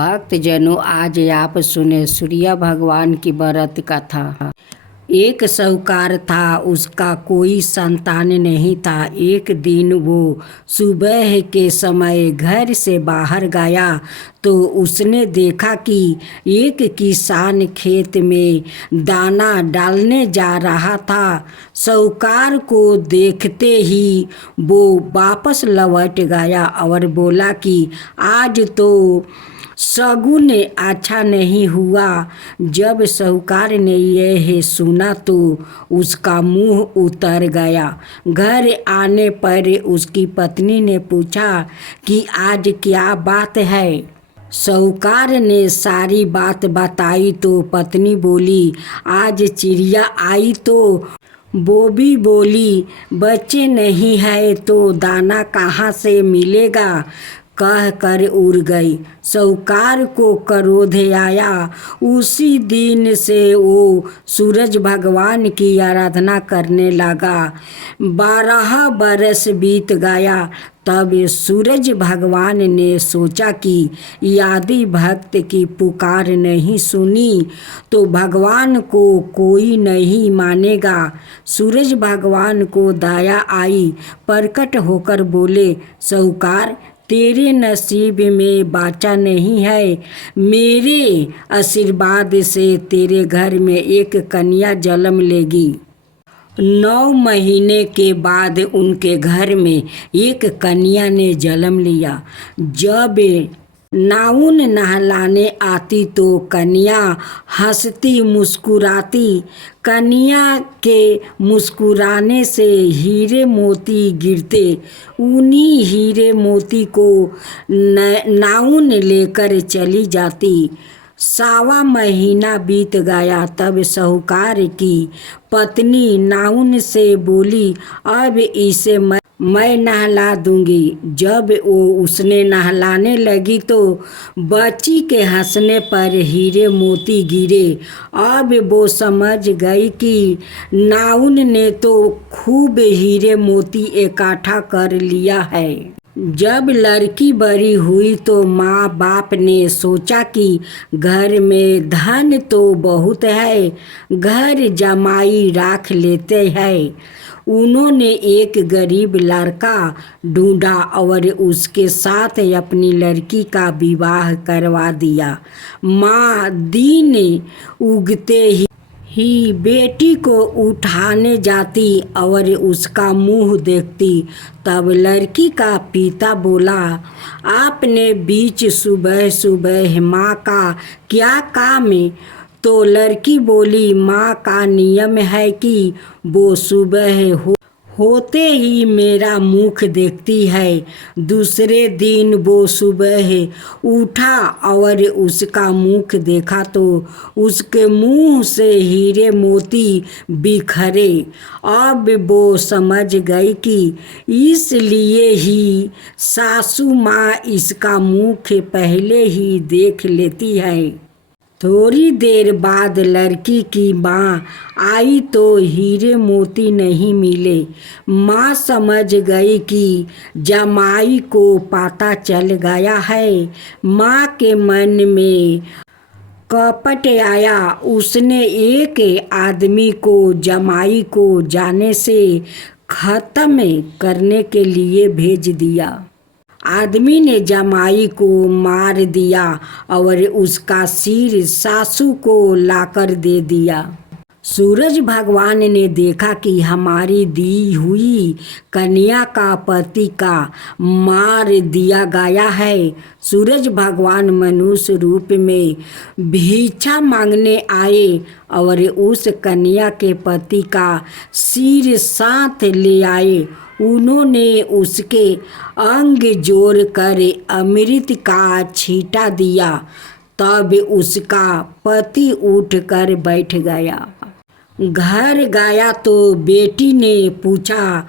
भक्तजनों, आज आप सुने सूर्य भगवान की व्रत कथा। एक साहूकार था, उसका कोई संतान नहीं था। एक दिन वो सुबह के समय घर से बाहर गया तो उसने देखा कि एक किसान खेत में दाना डालने जा रहा था। साहूकार को देखते ही वो वापस लौट गया और बोला कि आज तो शगुन अच्छा नहीं हुआ। जब साहूकार ने यह सुना तो उसका मुंह उतर गया। घर आने पर उसकी पत्नी ने पूछा कि आज क्या बात है। साहूकार ने सारी बात बताई तो पत्नी बोली, आज चिड़िया आई तो वो भी बोली, बच्चे नहीं है तो दाना कहाँ से मिलेगा, कह कर उड़ गई। साहूकार को क्रोध आया। उसी दिन से वो सूरज भगवान की आराधना करने लगा। 12 बरस बीत गया। तब सूरज भगवान ने सोचा कि यदि भक्त की पुकार नहीं सुनी तो भगवान को कोई नहीं मानेगा। सूरज भगवान को दया आई। प्रकट होकर बोले, साहूकार, तेरे नसीब में बच्चा नहीं है। मेरे आशीर्वाद से तेरे घर में एक कन्या जन्म लेगी। 9 महीने के बाद उनके घर में एक कन्या ने जन्म लिया। जब नाउन नहलाने आती तो कन्या हंसती मुस्कुराती। कन्या के मुस्कुराने से हीरे मोती गिरते। उन्हीं हीरे मोती को नाउन लेकर चली जाती। 1.25 महीना बीत गया। तब साहूकार की पत्नी नाउन से बोली, अब इसे मैं नहला दूंगी। जब वो उसने नहलाने लगी तो बच्ची के हंसने पर हीरे मोती गिरे। अब वो समझ गई कि नाउन ने तो खूब हीरे मोती इकट्ठा कर लिया है। जब लड़की बड़ी हुई तो माँ बाप ने सोचा कि घर में धन तो बहुत है, घर जमाई रख लेते हैं। उन्होंने एक गरीब लड़का ढूंढा और उसके साथ अपनी लड़की का विवाह करवा दिया। माँ दिन उगते ही बेटी को उठाने जाती और उसका मुंह देखती। तब लड़की का पिता बोला, आपने बीच सुबह सुबह माँ का क्या काम है? तो लड़की बोली, माँ का नियम है कि वो सुबह होते ही मेरा मुख देखती है। दूसरे दिन वो सुबह उठा और उसका मुख देखा तो उसके मुंह से हीरे मोती बिखरे। अब वो समझ गई कि इसलिए ही सासू माँ इसका मुख पहले ही देख लेती है। थोड़ी देर बाद लड़की की माँ आई तो हीरे मोती नहीं मिले। माँ समझ गई कि जमाई को पता चल गया है। माँ के मन में कपट आया। उसने एक आदमी को जमाई को जाने से खत्म करने के लिए भेज दिया। आदमी ने जमाई को मार दिया और उसका सिर सासू को लाकर दे दिया। सूरज भगवान ने देखा कि हमारी दी हुई कन्या का पति का मार दिया गया है। सूरज भगवान मनुष्य रूप में भिक्षा मांगने आए और उस कन्या के पति का सिर साथ ले आए। उन्होंने उसके अंग जोड़ कर अमृत का छींटा दिया। तब उसका पति उठकर बैठ गया। घर गया तो बेटी ने पूछा,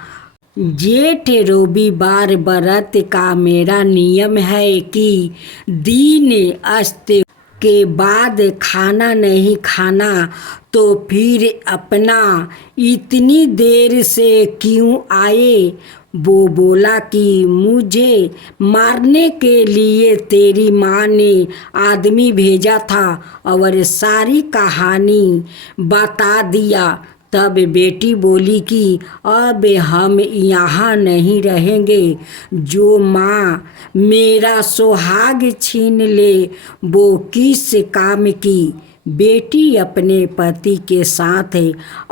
जेठ रविवार व्रत का मेरा नियम है कि दिन अस्त के बाद खाना नहीं खाना, तो फिर अपना इतनी देर से क्यों आए? वो बोला कि मुझे मारने के लिए तेरी माँ ने आदमी भेजा था और सारी कहानी बता दिया। तब बेटी बोली कि अब हम यहाँ नहीं रहेंगे। जो माँ मेरा सुहाग छीन ले वो किस काम की? बेटी अपने पति के साथ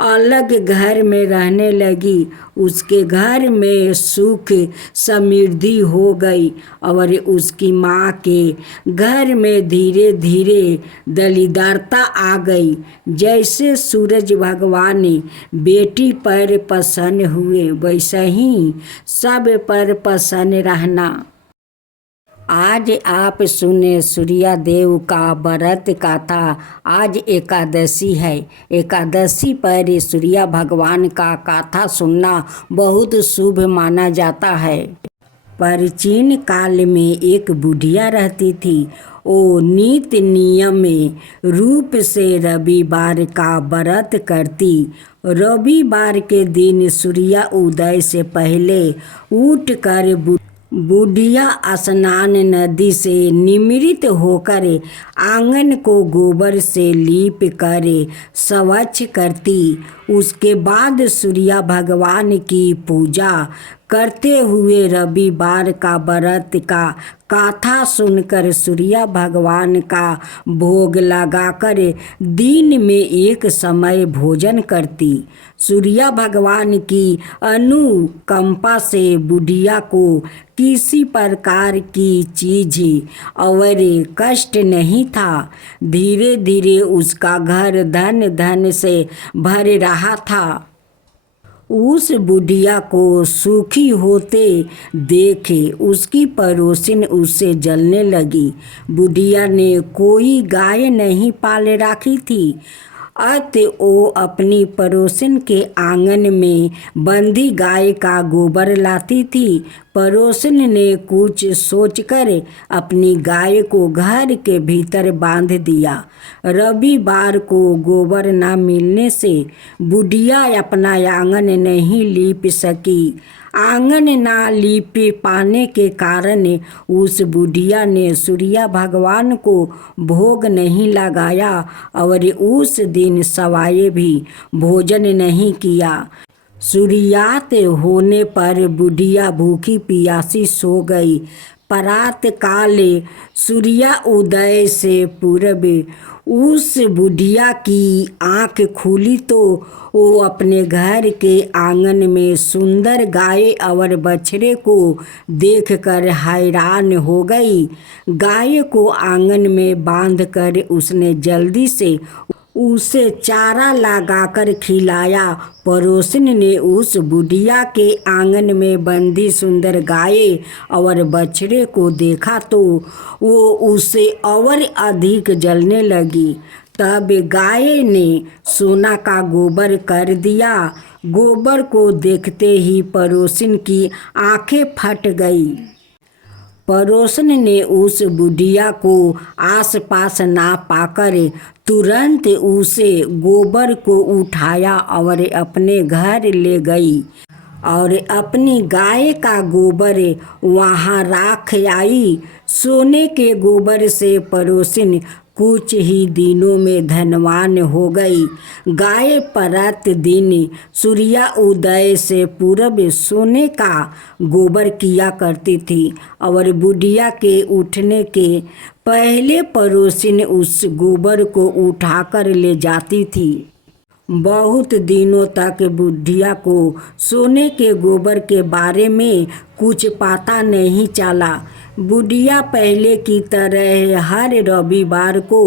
अलग घर में रहने लगी। उसके घर में सुख समृद्धि हो गई और उसकी माँ के घर में धीरे धीरे दरिद्रता आ गई। जैसे सूरज भगवान बेटी पर प्रसन्न हुए वैसे ही सब पर प्रसन्न रहना। आज आप सुने सूर्य देव का व्रत कथा। आज एकादशी है। एकादशी पर सूर्य भगवान का कथा सुनना बहुत शुभ माना जाता है। प्राचीन काल में एक बुढ़िया रहती थी। वो नित्य नियम रूप से रविवार का व्रत करती। रविवार के दिन सूर्य उदय से पहले उठकर बुढ़िया स्नान नदी से निमृत होकर आंगन को गोबर से लीप कर स्वच्छ करती। उसके बाद सूर्य भगवान की पूजा करते हुए रविवार का व्रत का कथा सुनकर सूर्य भगवान का भोग लगाकर दिन में एक समय भोजन करती। सूर्य भगवान की अनुकंपा से बुढ़िया को किसी प्रकार की चीज और कष्ट नहीं था। धीरे धीरे उसका घर धन धन से भर रहा था। उस बुढ़िया को सुखी होते देखे उसकी पड़ोसिन उससे जलने लगी। बुढ़िया ने कोई गाय नहीं पाल रखी थी। अतः वो अपनी पड़ोसिन के आंगन में बंधी गाय का गोबर लाती थी। पड़ोसिन ने कुछ सोचकर अपनी गाय को घर के भीतर बांध दिया। रविवार को गोबर न मिलने से बुढ़िया अपना आंगन नहीं लीप सकी। आंगन ना लीप पाने के कारण उस बुढ़िया ने सूर्य भगवान को भोग नहीं लगाया और उस दिन सवाए भी भोजन नहीं किया। सूर्यास्त होने पर बुढ़िया भूखी प्यासी सो गई। प्रात काल सूर्य उदय से पूर्व उस बुढ़िया की आँख खुली तो वो अपने घर के आंगन में सुंदर गाय और बछड़े को देखकर हैरान हो गई। गाय को आंगन में बांधकर उसने जल्दी से उसे चारा लगाकर खिलाया। पड़ोसिन ने उस बुढ़िया के आंगन में बंधी सुंदर गाय और बछड़े को देखा तो वो उसे और अधिक जलने लगी। तब गाय ने सोना का गोबर कर दिया। गोबर को देखते ही पड़ोसिन की आंखें फट गई। पड़ोसन ने उस बुढ़िया को आसपास ना पाकर तुरंत उसे गोबर को उठाया और अपने घर ले गई और अपनी गाय का गोबर वहाँ राख आई। सोने के गोबर से पड़ोसिन कुछ ही दिनों में धनवान हो गई। गाय प्रतिदिन सूर्य उदय से पूर्व सोने का गोबर किया करती थी और बुढ़िया के उठने के पहले पड़ोसिन उस गोबर को उठाकर ले जाती थी। बहुत दिनों तक बुढ़िया को सोने के गोबर के बारे में कुछ पता नहीं चला। बुढ़िया पहले की तरह हर रविवार को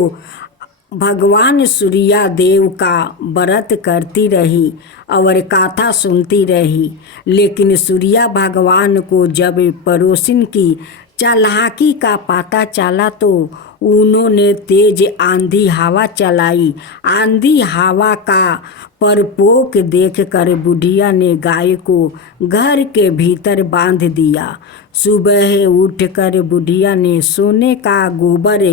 भगवान सूर्य देव का व्रत करती रही और कथा सुनती रही। लेकिन सूर्य भगवान को जब पड़ोसिन की चालाकी का पता चला तो उन्होंने तेज आंधी हवा चलाई। आंधी हवा का प्रकोप देखकर बुढ़िया ने गाय को घर के भीतर बांध दिया। सुबह उठकर बुढ़िया ने सोने का गोबर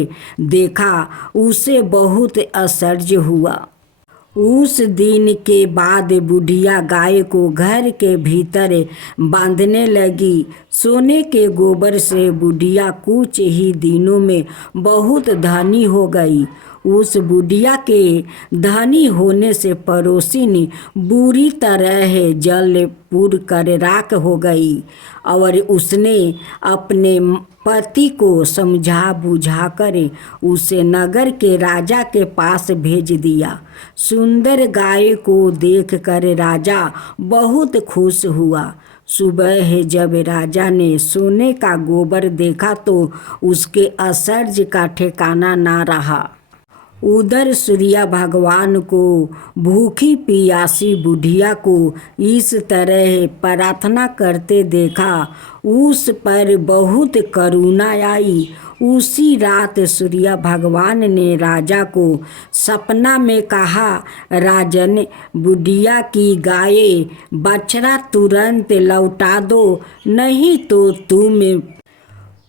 देखा। उसे बहुत आश्चर्य हुआ। उस दिन के बाद बुढ़िया गाय को घर के भीतर बांधने लगी। सोने के गोबर से बुढ़िया कुछ ही दिनों में बहुत धनी हो गई। उस बुढ़िया के धनी होने से पड़ोसिन बुरी तरह जलपुर कर राख हो गई और उसने अपने पति को समझा बुझा कर उसे नगर के राजा के पास भेज दिया। सुंदर गाय को देखकर राजा बहुत खुश हुआ। सुबह जब राजा ने सोने का गोबर देखा तो उसके आश्चर्य का ठिकाना ना रहा। उधर सूर्य भगवान को भूखी पियासी बुढ़िया को इस तरह प्रार्थना करते देखा, उस पर बहुत करुणा आई। उसी रात सूर्य भगवान ने राजा को सपना में कहा, राजन, बुढ़िया की गाय बछड़ा तुरंत लौटा दो, नहीं तो तुम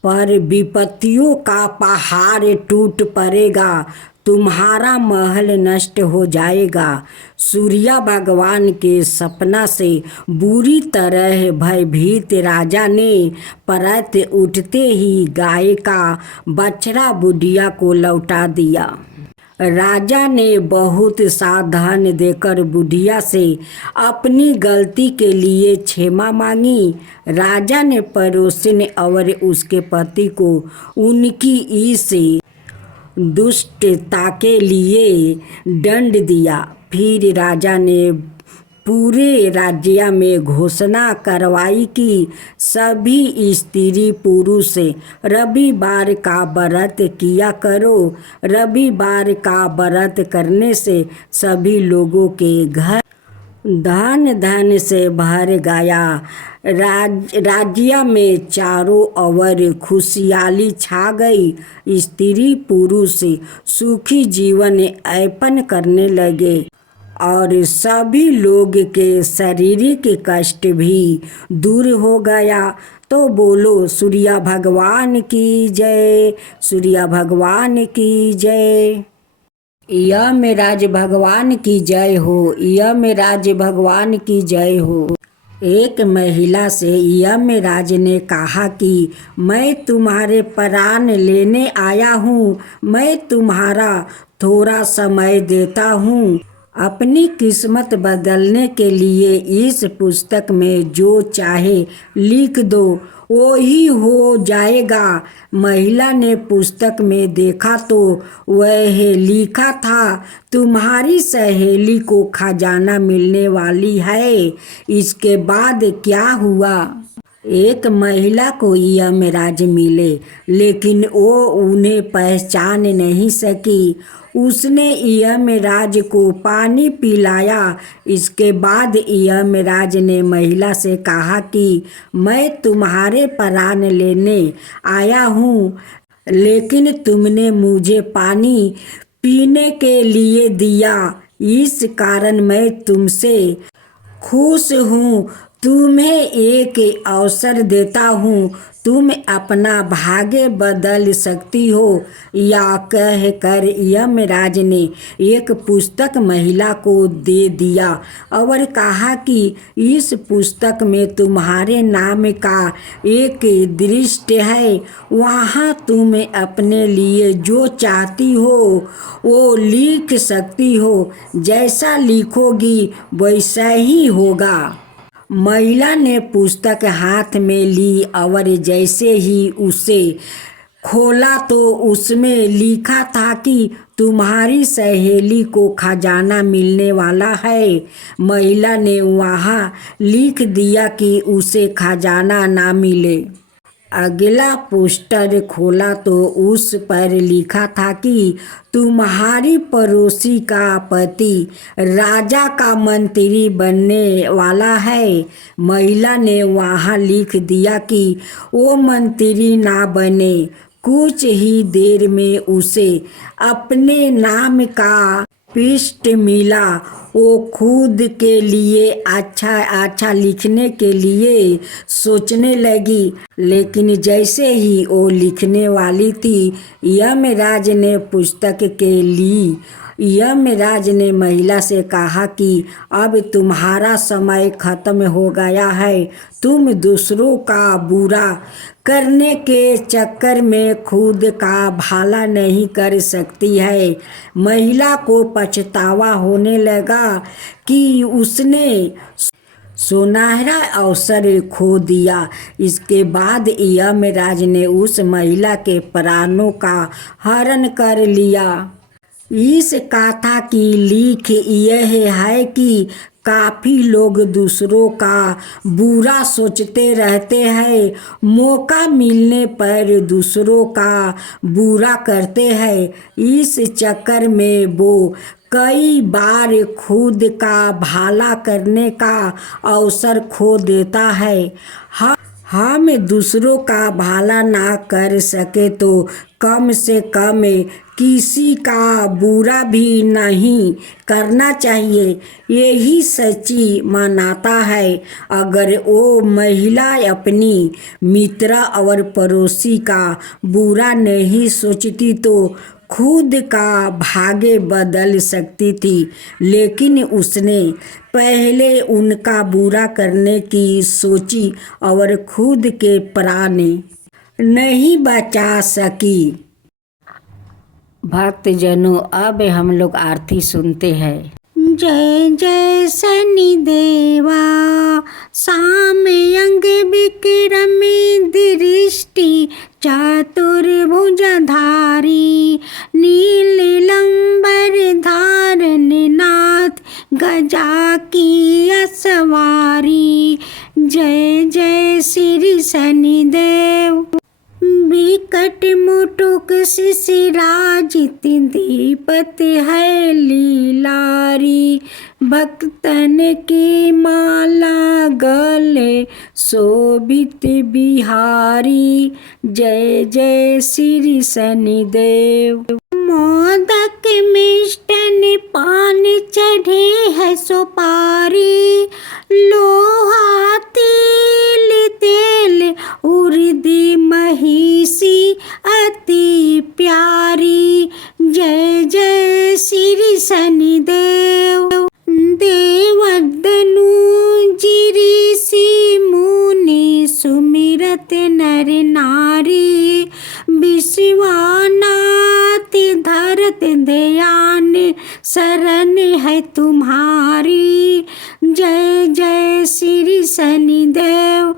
पर विपत्तियों का पहाड़ टूट पड़ेगा, तुम्हारा महल नष्ट हो जाएगा। सूर्य भगवान के सपना से बुरी तरह भयभीत राजा ने परत उठते ही गाय का बछड़ा बुढ़िया को लौटा दिया। राजा ने बहुत सावधान देकर बुढ़िया से अपनी गलती के लिए क्षमा मांगी। राजा ने पड़ोसिन और उसके पति को उनकी इस दुष्टता के लिए दंड दिया। फिर राजा ने पूरे राज्य में घोषणा करवाई कि सभी स्त्री पुरुष रविवार का व्रत किया करो। रविवार का व्रत करने से सभी लोगों के घर धन धन से भर गया। राज्य में चारों ओर खुशहाली छा गई। स्त्री पुरुष सुखी जीवन यापन करने लगे और सभी लोग के शारीरिक कष्ट भी दूर हो गया। तो बोलो सूर्य भगवान की जय, सूर्य भगवान की जय। यमराज भगवान की जय हो, यमराज भगवान की जय हो। एक महिला से यमराज ने कहा कि मैं तुम्हारे प्राण लेने आया हूँ, मैं तुम्हारा थोड़ा समय देता हूँ। अपनी किस्मत बदलने के लिए इस पुस्तक में जो चाहे लिख दो, वो ही हो जाएगा। महिला ने पुस्तक में देखा तो वह लिखा था, तुम्हारी सहेली को खजाना मिलने वाली है। इसके बाद क्या हुआ? एक महिला को यमराज मिले, लेकिन वो उन्हें पहचान नहीं सकी। उसने यमराज को पानी पिलाया। इसके बाद यमराज ने महिला से कहा कि मैं तुम्हारे प्राण लेने आया हूँ, लेकिन तुमने मुझे पानी पीने के लिए दिया, इस कारण मैं तुमसे खुश हूँ। तुम्हें एक अवसर देता हूँ, तुम अपना भाग्य बदल सकती हो। या कहकर यमराज ने एक पुस्तक महिला को दे दिया और कहा कि इस पुस्तक में तुम्हारे नाम का एक दृष्टि है, वहाँ तुम अपने लिए जो चाहती हो वो लिख सकती हो। जैसा लिखोगी वैसा ही होगा। महिला ने पुस्तक हाथ में ली और जैसे ही उसे खोला तो उसमें लिखा था कि तुम्हारी सहेली को खजाना मिलने वाला है। महिला ने वहाँ लिख दिया कि उसे खजाना ना मिले। अगला पोस्टर खोला तो उस पर लिखा था कि तुम्हारी पड़ोसी का पति राजा का मंत्री बनने वाला है। महिला ने वहाँ लिख दिया कि वो मंत्री ना बने। कुछ ही देर में उसे अपने नाम का पृष्ठ मिला। वो खुद के लिए अच्छा लिखने के लिए सोचने लगी, लेकिन जैसे ही वो लिखने वाली थी, यमराज ने पुस्तक के ली यमराज ने महिला से कहा कि अब तुम्हारा समय खत्म हो गया है। तुम दूसरों का बुरा करने के चक्कर में खुद का भला नहीं कर सकती है। महिला को पछतावा होने लगा कि उसने सुनहरा अवसर खो दिया। इसके बाद यमराज ने उस महिला के प्राणों का हरण कर लिया। इस कथा की लिख यह है कि काफ़ी लोग दूसरों का बुरा सोचते रहते हैं, मौका मिलने पर दूसरों का बुरा करते हैं। इस चक्कर में वो कई बार खुद का भला करने का अवसर खो देता है। हम दूसरों का भला ना कर सके तो कम से कम किसी का बुरा भी नहीं करना चाहिए, यही सच्ची मानवता है। अगर वो महिला अपनी मित्र और पड़ोसी का बुरा नहीं सोचती तो खुद का भाग्य बदल सकती थी, लेकिन उसने पहले उनका बुरा करने की सोची और खुद के प्राण नहीं बचा सकी। भक्तजनों, अब हम लोग आरती सुनते हैं। जय जय शनि देवा, सामयंग विक्रमी दृष्टि चतुर्भुजधारी, नीलंबर धारण नाथ गजा की असवारी। जय जय श्री शनिदेव, विकट मुटुक शिशिराजित दीपत है लीलारी, भक्तन की माला गले शोभित बिहारी। जय जय श्री शनिदेव। मोदक मिष्टन पान चढ़े है सुपारी, लोहा तिल तेल उर्दी महिषी अति प्यारी। जय जय श्री शनिदेव। देवदनु ऋषि मुनि सुमिरत नर नारी, विश्वनाथ धरत ध्यान शरण है तुम्हारी। जय जय श्री शनिदेव,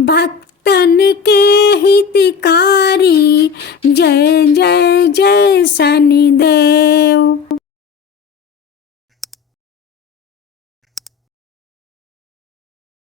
भक्तन के हितकारी। जय जय जय शनिदेव।